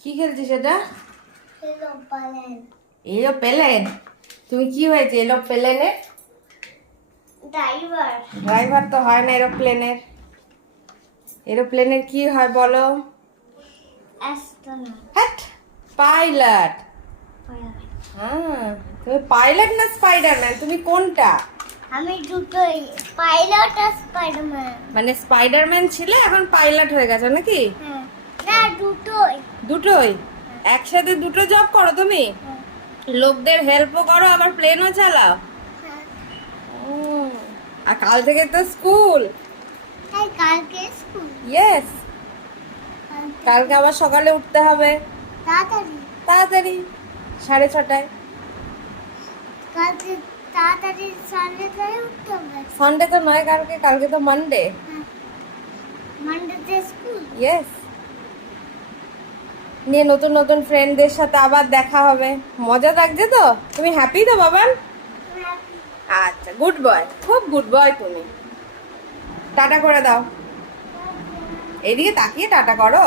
কি খেলছিস এটা? এরোপ্লেন। তুমি কি হয়েছে এরোপ্লেনে? ড্রাইভার তো হয় না এরোপ্লেনের। এরোপ্লেনের কি হয় বলো? Hat, pilot. হ্যাঁ, তুমি পাইলট না স্পাইডারম্যান? তুমি কোনটা? আমি দুটোই, পাইলট আর স্পাইডারম্যান। মানে স্পাইডারম্যান ছিলে, এখন পাইলট হয়ে গেছো নাকি? হ্যাঁ, না দুটোই। দুটোই একসাথে? দুটো জব করো তুমি? লোকদের হেল্পও করো আবার প্লেনও চালাও? ও, আর কাল থেকে তো স্কুল। তাই কালকে স্কুল? ইয়েস, কালকে আবার সকালে উঠতে হবে তাড়াতাড়ি। তাড়াতাড়ি, 6:30টায়। কালকে তাড়াতাড়ি সানডেতে উঠতে হবে। সানডে তো নয় কালকে, কালকে তো মানডে। মানডেতে স্কুল? ইয়েস। নিয়ে নতুন নতুন ফ্রেন্ডদের সাথে আবার দেখা হবে, মজা লাগছে তো? তুমি হ্যাপি তো বাবান? আচ্ছা, গুড বয়, খুব গুড বয় তুমি। টাটা করে দাও, এইদিকে তাকিয়ে টাটা করো।